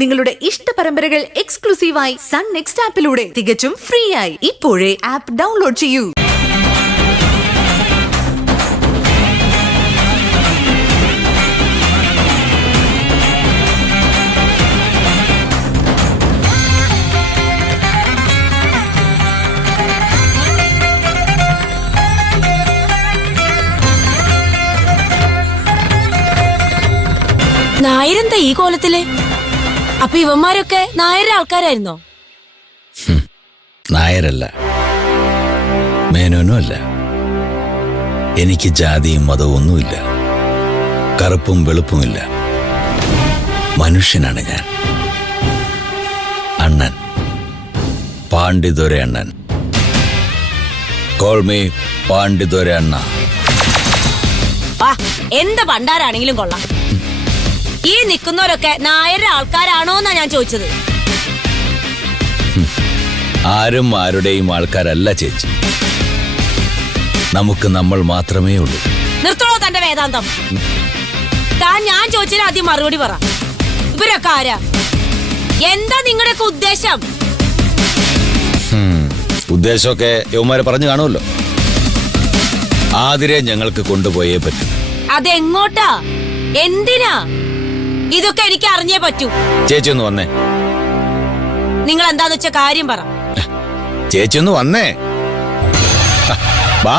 നിങ്ങളുടെ ഇഷ്ട പരമ്പരകൾ എക്സ്ക്ലൂസീവായി സൺ നെക്സ്റ്റ് ആപ്പിലൂടെ തികച്ചും ഫ്രീ ആയി ഇപ്പോഴേ ആപ്പ് ഡൗൺലോഡ് ചെയ്യൂ. നായരെന്താ ഈ കോലത്തില്? അപ്പൊ ഇവന്മാരൊക്കെ നായരുടെ ആൾക്കാരായിരുന്നോ? നായരല്ല, മേനോനും അല്ല. എനിക്ക് ജാതിയും മതവും ഒന്നുമില്ല, കറുപ്പും വെളുപ്പുമില്ല. മനുഷ്യനാണ് ഞാൻ. അണ്ണൻ, പാണ്ഡിതുര അണ്ണൻ. കോൾ മീ പാണ്ഡിതുര അണ്ണ. എന്ത് പണ്ടാരാണെങ്കിലും കൊള്ളാം. ഈ നിൽക്കുന്നവരൊക്കെ നായരുടെ ആൾക്കാരാണോന്നാ ഞാൻ ചോദിച്ചത്. ആരും ആരുടെയും ആൾക്കാരല്ല ചേച്ചി. നമുക്ക് നമ്മൾ മാത്രമേ ഉള്ളൂ. നിർത്തണോ തന്റെ വേദാന്തം? താൻ ഞാൻ ചോദിച്ചതിന് ആദ്യം മറുപടി പറ. ഇവരൊക്കെ ആരാ? എന്താ നിങ്ങളുടെയൊക്കെ ഉദ്ദേശം? ഉദ്ദേശമൊക്കെ യവന്മാരെ പറഞ്ഞു കാണുമല്ലോ. ആതിരെ ഞങ്ങൾക്ക് കൊണ്ടുപോയേ പറ്റൂ. അതെങ്ങോട്ടാ? എന്തിനാ? ഇതൊക്കെ എനിക്ക് അറിഞ്ഞേ പറ്റൂ. ചേച്ചി ഒന്ന് വന്നേ. നിങ്ങൾ എന്താന്ന് വെച്ച കാര്യം പറ. ചേച്ചി ഒന്ന് വന്നേ. വാ.